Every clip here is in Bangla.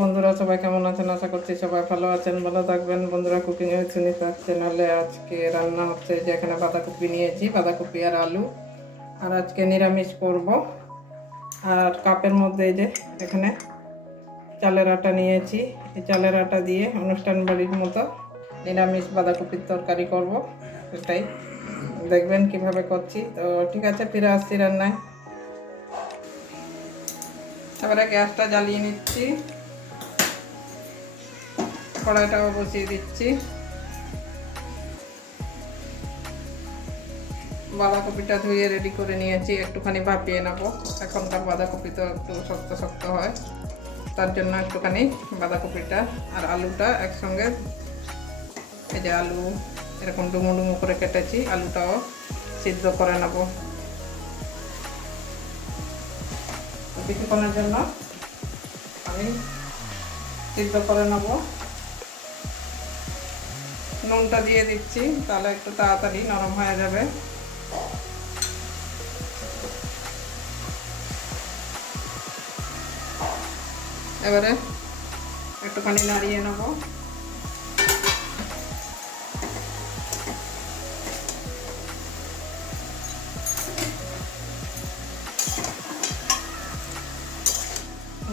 বন্ধুরা, সবাই কেমন আছেন? আশা করছি সবাই ভালো আছেন, ভালো থাকবেন। বন্ধুরা কুকিং উইথ সুনিতা চ্যানেলে আজকে রান্না হচ্ছে যে এখানে বাঁধাকপি নিয়েছি, বাঁধাকপি আর আলু। আর আজকে নিরামিষ করব আর কাপের মধ্যে যে এখানে চালের আটা নিয়েছি। এই চালের আটা দিয়ে অনুষ্ঠান বাড়ির মতো নিরামিষ বাঁধাকপির তরকারি করব। সেটাই দেখবেন কীভাবে করছি। তো ঠিক আছে, ফিরে আসছি রান্নায়। তারপরে গ্যাসটা জ্বালিয়ে নিচ্ছি। কড়াইটাও বসিয়ে দিচ্ছি। বাঁধাকপিটা ধুয়ে রেডি করে নিয়েছি, একটুখানি ভাপিয়ে নেব। এখনকার বাঁধাকপি তো একটু শক্ত শক্ত হয়। তার জন্য একটুখানি বাঁধাকপিটা আর আলুটা একসঙ্গে, এই যে আলু, এরকম ডুমো ডুমো করে কেটেছি, আলুটাও সিদ্ধ করে নেব। কিছুক্ষণের জন্য আমি সিদ্ধ করে নেব। নুনটা দিয়ে দিচ্ছি, তাহলে একটু তাড়াতাড়ি নরম হয়ে যাবে। এবারে একটুখানি নাড়িয়ে নেব।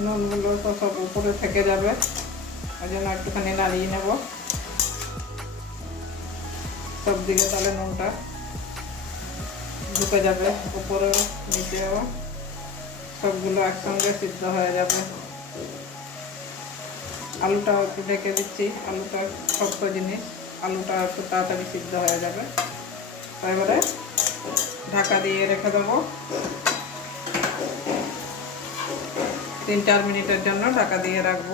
নুনগুলো তো সব উপরে থেকে যাবে, ওই জন্য একটুখানি নাড়িয়ে নেব। সব দিকে তাহলে নুনটা ঢুকে যাবে উপরেও নিচেও। সবগুলো একসঙ্গে সিদ্ধ হয়ে যাবে। আলুটাও একটু ঢেকে দিচ্ছি। আলুটা শক্ত জিনিস। আলুটা একটু তাড়াতাড়ি সিদ্ধ হয়ে যাবে। তো এবারে ঢাকা দিয়ে রেখে দেবো। তিন চার মিনিটের জন্য ঢাকা দিয়ে রাখব।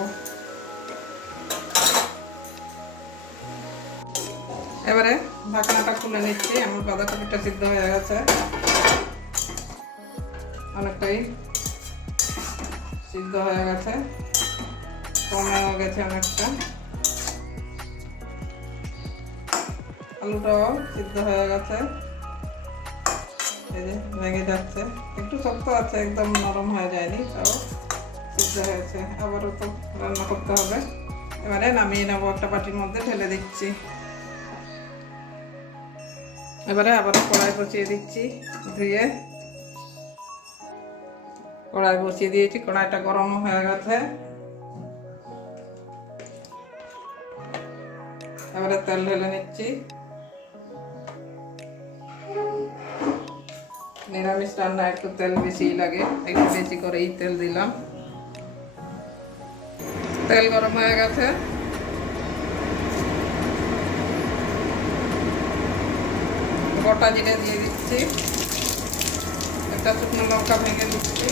এবারে ঢাকনাটা খুলে নিচ্ছি। আমার বাঁধাকপিটা সিদ্ধ হয়ে গেছে। অনেকটাই সিদ্ধ হয়ে গেছে। কমেও গেছে অনেকটা। আলুটাও সিদ্ধ হয়ে গেছে। এই যে ভেঙে যাচ্ছে। একটু শক্ত আছে, একদম নরম হয়ে যায়নি, তাও সিদ্ধ হয়েছে। আবারও তো রান্না করতে হবে। এবারে নামিয়ে নেব একটা বাটির মধ্যে, ঢেলে দিচ্ছি। এবারে আবার কড়াই বসিয়ে দিচ্ছি, ধুয়ে। কড়াই বসিয়ে দিয়েছি, কড়াইটা গরম হয়ে গেছে। এবারে তেল ঢেলে নিচ্ছি। নিরামিষ রান্না একটু তেল বেশি লাগে, একটু বেশি করেই তেল দিলাম। তেল গরম হয়ে গেছে। গোটা জিরে দিয়ে দিচ্ছি, একটা শুকনো লঙ্কা ভেঙে দিচ্ছি।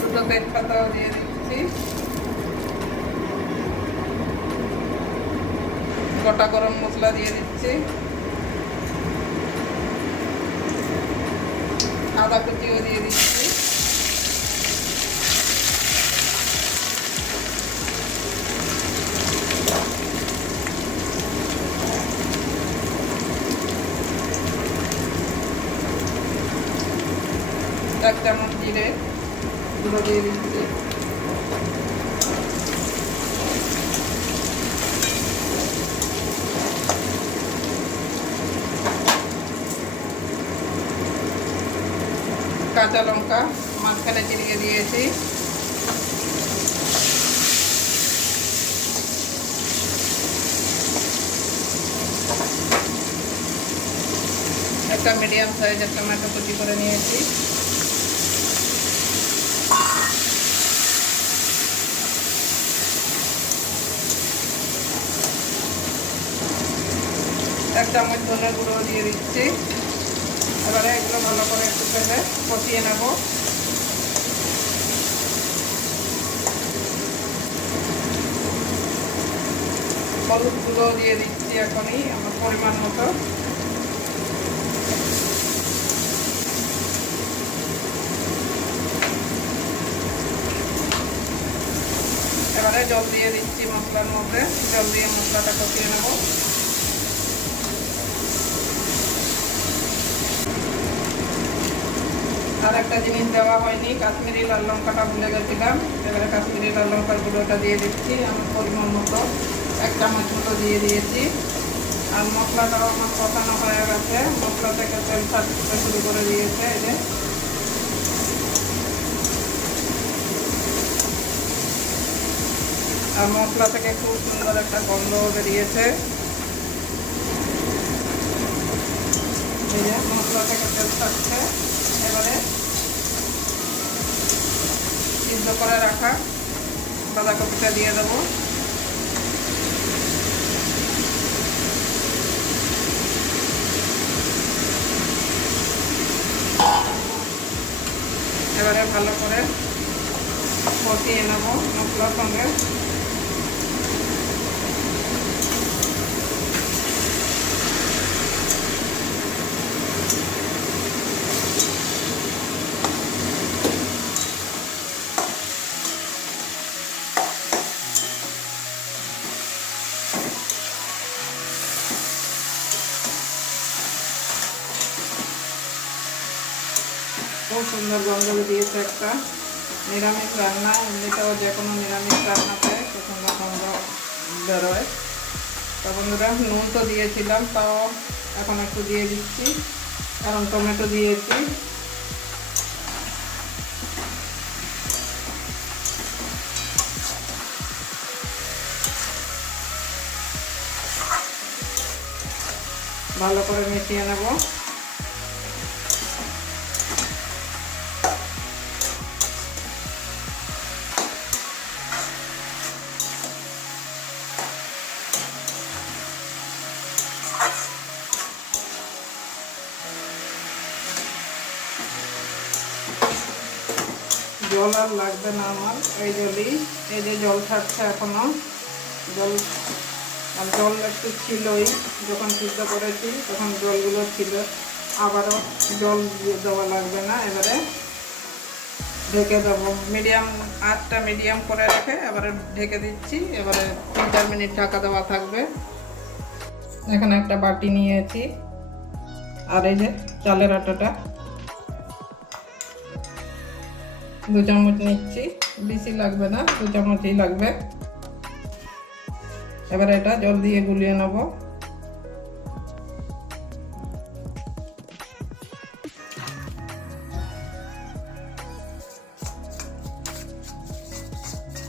দুটো তেজপাতাও দিয়ে দিচ্ছি। গোটা গরম মশলা দিয়ে দিচ্ছি। আদা কুচিও দিয়ে দিচ্ছি। এক চামচ জিরে গুঁড়ো দিয়ে দিচ্ছি কাঁচা লঙ্কা মাঝখানে চিরিয়ে দিয়েছি একটা মিডিয়াম সাইজের টমেটো কুচি করে নিয়েছি এক চামচ ধনে গুঁড়ো দিয়ে দিচ্ছি। এবারে এগুলো ভালো করে একটু ফেলে কষিয়ে নেব। হলুদ গুঁড়ো দিয়ে দিচ্ছি এখনই আমার পরিমাণ মতো। এবারে জল দিয়ে দিচ্ছি মশলার মধ্যে। জল দিয়ে মশলাটা কষিয়ে নেব। আর একটা জিনিস দেওয়া হয়নি, কাশ্মীরি লাল লঙ্কাটা ভুলে গেছিলাম। এবারে কাশ্মীরি লাল লঙ্কার গুঁড়োটা দিয়ে দিচ্ছি, আমি পরিমাণ মতো এক চামচ মতো দিয়ে দিয়েছি। আর মশলাটাও আমার কষানো হয়ে গেছে, মশলা থেকে তেল ছাড়তে শুরু করে দিয়েছে এই যে। আর মশলা থেকে খুব সুন্দর একটা গন্ধ বেরিয়েছে। মশলা থেকে তেল ছাড়ছে, এবারে সিদ্ধ করে রাখা। বাঁধাকপিটা দিয়ে দেবো। এবারে ভালো করে কষিয়ে নেব মশলার সঙ্গে। সুন্দর গন্ধ দিয়েছে একটা। নিরামিষ রান্না, এমনিতেও যে কোনো নিরামিষ রান্নাতে সুন্দর গন্ধ বেরোয়। তা বন্ধুরা, নুন তো দিয়েছিলাম, তাও এখন একটু দিয়ে দিচ্ছি। কারণ টমেটো দিয়েছি। ভালো করে মিশিয়ে নেব। আর লাগবে না আমার। এই জলই এই যে জল থাকছে এখনও। জল, আর জল একটু ছিলই, যখন সিদ্ধ করেছি, তখন জলগুলো ছিল। আবারও জল দেওয়া লাগবে না, এবারে ঢেকে দেবো। মিডিয়াম, আটটা মিডিয়াম করে রেখে এবারে ঢেকে দিচ্ছি। এবারে তিন, চার মিনিট ঢাকা দেওয়া থাকবে। এখানে একটা বাটি নিয়েছি। আর এই যে চালের আটাটা। দু চামচ নিচ্ছি, বেশি লাগবে না, দু চামচই লাগবে। এবার এটা জল দিয়ে গুলিয়ে নেব।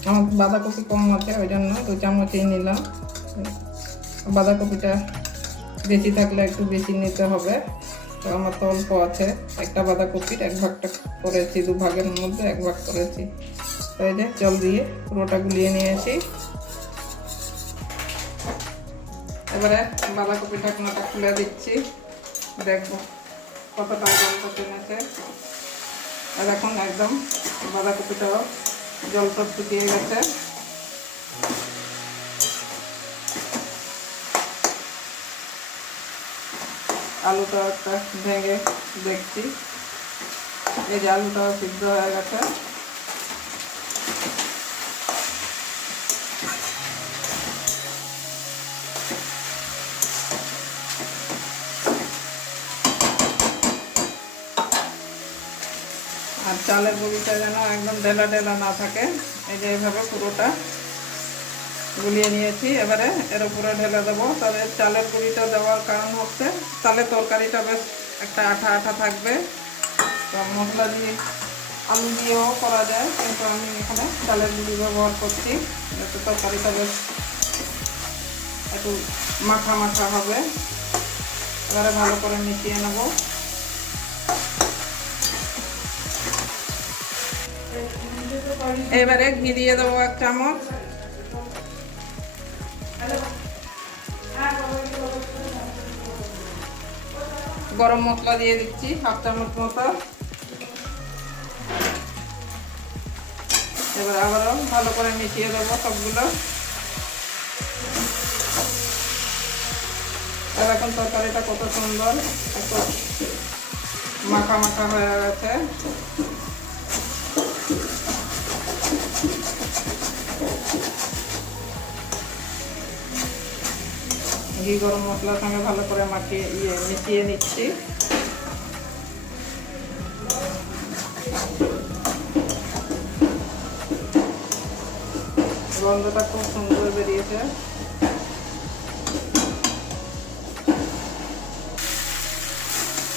আমার বাঁধাকপি কম আছে, ওই জন্য দু চামচই নিলাম। বাঁধাকপিটা বেশি থাকলে একটু বেশি নিতে হবে। আমার তো অল্প আছে। একটা বাঁধাকপির এক ভাগটা করেছি, দু ভাগের মধ্যে এক ভাগ করেছি। তো যে জল দিয়ে পুরোটা গুলিয়ে নিয়েছি। এবারে বাঁধাকপি ঢাকনাটা খুলে দিচ্ছি। দেখব কতটা জলটা টেনেছে আর এখন একদম বাঁধাকপিটাও জল সব শুকিয়ে গেছে। আলুটা একটা ভেঙে দেখছি। এই যে আলুটা সিদ্ধ হয়ে গেছে। আর চালের গুঁড়িটা যেন একদম ঢেলা ঢেলা না থাকে। এই যে এইভাবে পুরোটা গুলিয়ে নিয়েছি। এবারে এর উপরে ঢেলে দেবো। তবে চালের গুঁড়িটা দেওয়ার কারণ হচ্ছে তাহলে তরকারিটা বেশ একটা আঠা আঠা থাকবে। মশলা দিয়ে আলু দিয়েও করা যায়, কিন্তু আমি এখানে চালের গুঁড়ি ব্যবহার করছি। যাতে তরকারিটা বেশ একটু মাখা মাখা হবে। এবারে ভালো করে মিশিয়ে নেব। এবারে ঘি দিয়ে দেবো এক চামচ। গরম মশলা দিয়ে দিচ্ছি, হাফ চামচ মতো। এবার আবারও ভালো করে মিশিয়ে দেবো সবগুলো। আর এখন তরকারিটা কত সুন্দর মাখা মাখা হয়ে গেছে। ঘি, গরম মশলার সঙ্গে ভালো করে মাখিয়ে ইয়ে মিশিয়ে নিচ্ছি। গন্ধটা খুব সুন্দর বেরিয়েছে।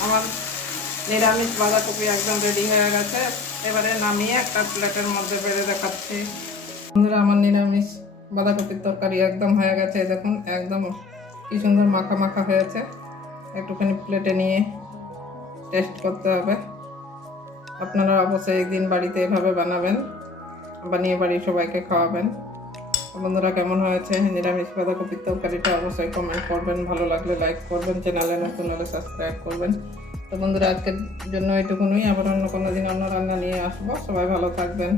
আমার নিরামিষ বাঁধাকপি একদম রেডি হয়ে গেছে। এবারে নামিয়ে একটা প্লেটের মধ্যে বেড়ে দেখাচ্ছি। বন্ধুরা, আমার নিরামিষ বাঁধাকপির তরকারি একদম হয়ে গেছে দেখুন, একদম কি সুন্দর মাখা মাখা হয়েছে। একটুখানি প্লেটে নিয়ে টেস্ট করতে হবে। আপনারা অবশ্যই একদিন বাড়িতে এভাবে বানাবেন বানিয়ে বাড়ি সবাইকে খাওয়াবেন। বন্ধুরা, কেমন হয়েছে? নিরামিষ বাঁধাকপির তরকারিটা অবশ্যই কমেন্ট করবেন। ভালো লাগলে লাইক করবেন, চ্যানেলে নতুন হলে সাবস্ক্রাইব করবেন। তো বন্ধুরা, আজকের জন্য এইটুকুনই আবার অন্য কোনো দিন অন্য রান্না নিয়ে আসব। সবাই ভালো থাকবেন।